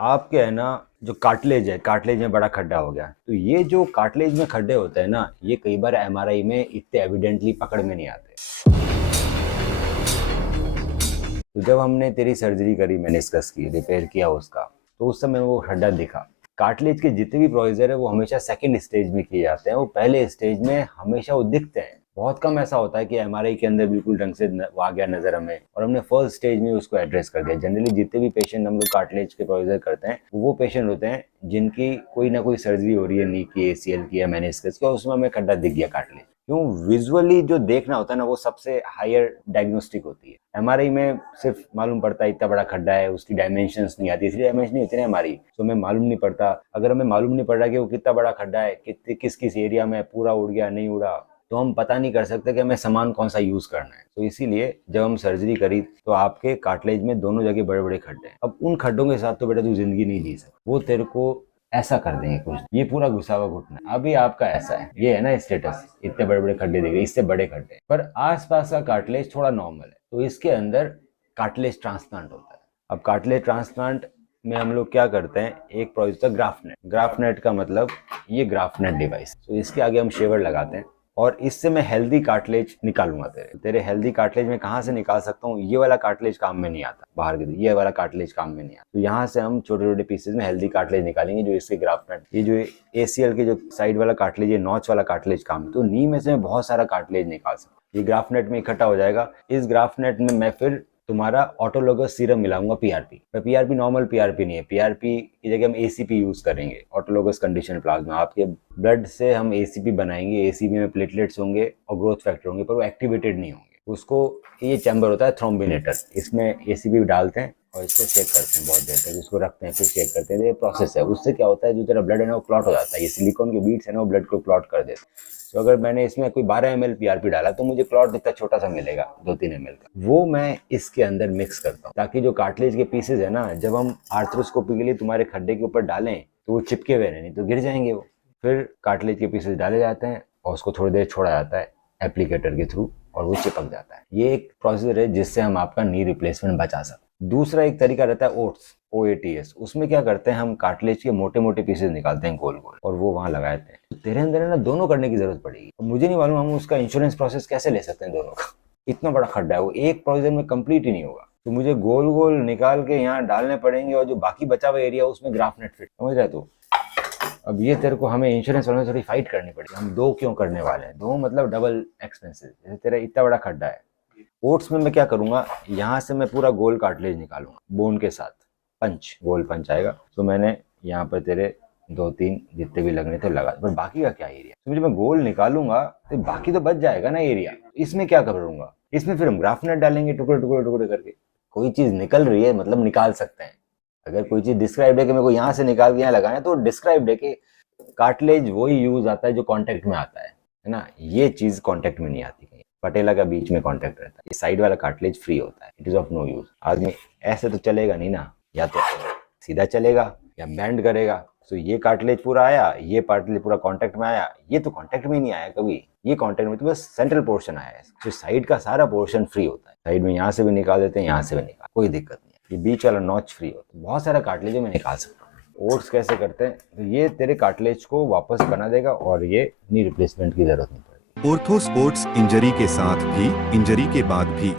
आपके है ना, जो कार्टिलेज है, कार्टिलेज में बड़ा खड्डा हो गया। तो ये जो कार्टिलेज में खड्डे होते हैं ना, ये कई बार एमआरआई में इतने एविडेंटली पकड़ में नहीं आते। तो जब हमने तेरी सर्जरी करी, मेनिस्कस की, रिपेयर किया उसका, तो उस समय वो खड्डा दिखा। कार्टिलेज के जितने भी प्रोसीजर है वो हमेशा सेकंड स्टेज में किए जाते हैं, वो पहले स्टेज में हमेशा वो दिखते हैं। बहुत कम ऐसा होता है कि एमआरआई के अंदर बिल्कुल ढंग से वो आ गया नजर हमें और हमने फर्स्ट स्टेज में उसको एड्रेस कर दिया। जनरली जितने भी पेशेंट हम लोग कार्टिलेज के प्रोसीजर करते हैं वो पेशेंट होते हैं जिनकी कोई ना कोई सर्जरी हो रही है, नी की, एसीएल की या मेनिस्कस की, और उसमें हमें खड्डा दिख गया कार्टिलेज। क्यों? विजुअली जो देखना होता है ना, वो सबसे हायर डायग्नोस्टिक होती है। एमआरआई में सिर्फ मालूम पड़ता है इतना बड़ा खड्डा है, उसकी डायमेंशंस नहीं आती, इसलिए डायमेंशन नहीं होती ना एमआरआई, तो हमें मालूम नहीं पड़ता। अगर हमें मालूम नहीं पड़ रहा कि वो कितना बड़ा खड्डा है, किस किस एरिया में, पूरा उड़ गया नहीं उड़ा, तो हम पता नहीं कर सकते कि हमें सामान कौन सा यूज करना है। तो इसीलिए जब हम सर्जरी करी तो आपके कार्टिलेज में दोनों जगह बड़े बड़े खड्डे हैं। अब उन खड्डों के साथ तो बेटा तू जिंदगी नहीं जी सकता, वो तेरे को ऐसा कर देंगे कुछ। ये पूरा घुसा हुआ घुटना है, अभी आपका ऐसा है, ये है ना स्टेटस, इतने बड़े बड़े खड्डे दिख रहे, इससे बड़े खड्डे, पर आसपास का कार्टिलेज थोड़ा नॉर्मल है, तो इसके अंदर कार्टिलेज ट्रांसप्लांट होता है। अब कार्टिलेज ट्रांसप्लांट में हम लोग क्या करते हैं, एक प्रोसेस है ग्राफ्टनेट। ग्राफ्टनेट का मतलब ये ग्राफ्टनेट डिवाइस, तो इसके आगे हम शेवर लगाते हैं और इससे मैं हेल्दी कार्टिलेज निकालूंगा। तेरे हेल्दी कार्टिलेज में कहाँ से निकाल सकता हूँ? ये वाला कार्टिलेज काम में नहीं आता, बाहर के ये वाला कार्टिलेज काम में नहीं आता, तो यहाँ से हम छोटे छोटे पीसेज में हेल्दी कार्टिलेज निकालेंगे जो इसके ग्राफ्टनेट, ये जो एसीएल के जो साइड वाला कार्टिलेज, ये नॉच वाला कार्टिलेज काम है, तो नी में से मैं बहुत सारा कार्टिलेज निकाल सकता हूँ। ये ग्राफ्टनेट में इकट्ठा हो जाएगा। इस ग्राफ्टनेट में मैं फिर तुम्हारा ऑटोलोगस सीरम मिलाऊंगा, पीआरपी। पीआरपी नॉर्मल पीआरपी नहीं है, पीआरपी की जगह हम एसीपी यूज करेंगे, ऑटोलोगस कंडीशन प्लाज्मा। आपके ब्लड से हम एसीपी बनाएंगे, एसीपी में प्लेटलेट्स होंगे और ग्रोथ फैक्टर होंगे, पर वो एक्टिवेटेड नहीं होंगे। उसको, ये चैम्बर होता है थ्रोम्बिनेटर, इसमें एसीपी डालते हैं और इसको चेक करते हैं बहुत देर तक, इसको रखते हैं, फिर चेक करते हैं। ये प्रोसेस है। उससे क्या होता है, जो तेरा ब्लड है ना वो क्लॉट हो जाता है। ये सिलिकॉन के बीट्स है ना, वो ब्लड को क्लॉट कर देते हैं। तो अगर मैंने इसमें कोई 12 ml पीआरपी डाला तो मुझे क्लॉट इतना छोटा सा मिलेगा, 2-3 ml का, वो मैं इसके अंदर मिक्स करता हूँ, ताकि जो कार्टिलेज के पीसेज है ना, जब हम आर्थ्रोस्कोपी के लिए तुम्हारे खड्डे के ऊपर डालें तो वो चिपके हुए नहीं तो गिर जाएंगे वो। फिर कार्टिलेज के पीसेज डाले जाते हैं और उसको थोड़ी देर छोड़ा जाता है एप्लीकेटर के थ्रू और वो चिपक जाता है। ये एक प्रोसीजर है जिससे हम आपका नी रिप्लेसमेंट बचा सकते हैं। दूसरा एक तरीका रहता है ओट्स, OATS। उसमें क्या करते हैं, हम कार्टिलेज के मोटे मोटे पीसेज निकालते हैं गोल गोल और वो वहां लगाते हैं। तो तेरे अंदर है ना दोनों करने की जरूरत पड़ेगी। मुझे नहीं मालूम हम उसका इंश्योरेंस प्रोसेस कैसे ले सकते हैं दोनों का। इतना बड़ा खड्डा है, वो एक प्रोसीजर में कंप्लीट ही नहीं होगा, तो मुझे गोल गोल निकाल के यहाँ डालने पड़ेंगे और जो बाकी बचा हुआ एरिया उसमें ग्राफ्टनेट फिट, समझ रहे तू? अब ये तेरे को हमें इंश्योरेंस वालों से थोड़ी फाइट करनी पड़ेगी। हम दो क्यों करने वाले हैं, दो मतलब डबल एक्सपेंसेस। जैसे तेरा इतना बड़ा खड्डा है, ओट्स में मैं क्या करूंगा, यहाँ से मैं पूरा गोल कार्टिलेज निकालूंगा बोन के साथ, पंच, गोल पंच आएगा। तो मैंने यहाँ पर तेरे 2-3 जितने भी लगने थे लगा, पर बाकी का क्या एरिया, तो जब मैं गोल निकालूंगा तो बाकी तो बच जाएगा ना एरिया। इसमें क्या करूंगा, इसमें फिर हम ग्राफ्टनेट डालेंगे टुकड़े टुकड़े टुकड़े करके। कोई चीज निकल रही है मतलब निकाल सकते हैं। अगर कोई चीज डिस्क्राइब है कि मेरे को यहाँ से निकाल के यहाँ लगाना है, तो डिस्क्राइब है कि कार्टिलेज वही यूज आता है जो कांटेक्ट में आता है ना। ये चीज कांटेक्ट में नहीं आती, कहीं पटेला का बीच में कांटेक्ट रहता है, ये साइड वाला कार्टिलेज फ्री होता है, it is of no use. आदमी ऐसे तो चलेगा नहीं ना, या तो सीधा चलेगा या बैंड करेगा। तो ये कार्टिलेज पूरा आया, ये कार्टिलेज पूरा कांटेक्ट में आया, ये तो कांटेक्ट में नहीं आया कभी, ये कांटेक्ट में तो बस सेंट्रल पोर्शन आया है। तो साइड का सारा पोर्शन फ्री होता है, साइड में यहाँ से भी निकाल देते हैं, यहाँ से भी निकाल, कोई दिक्कत नहीं है। ये बीच वाला नॉच फ्री होता है। बहुत सारा कार्टिलेज में निकाल सकता हूँ। ओट्स कैसे करते हैं, तो ये तेरे कार्टिलेज को वापस बना देगा और ये नी रिप्लेसमेंट की जरूरत नहीं पड़ेगी। ऑर्थो स्पोर्ट्स, इंजरी के साथ भी, इंजरी के बाद भी।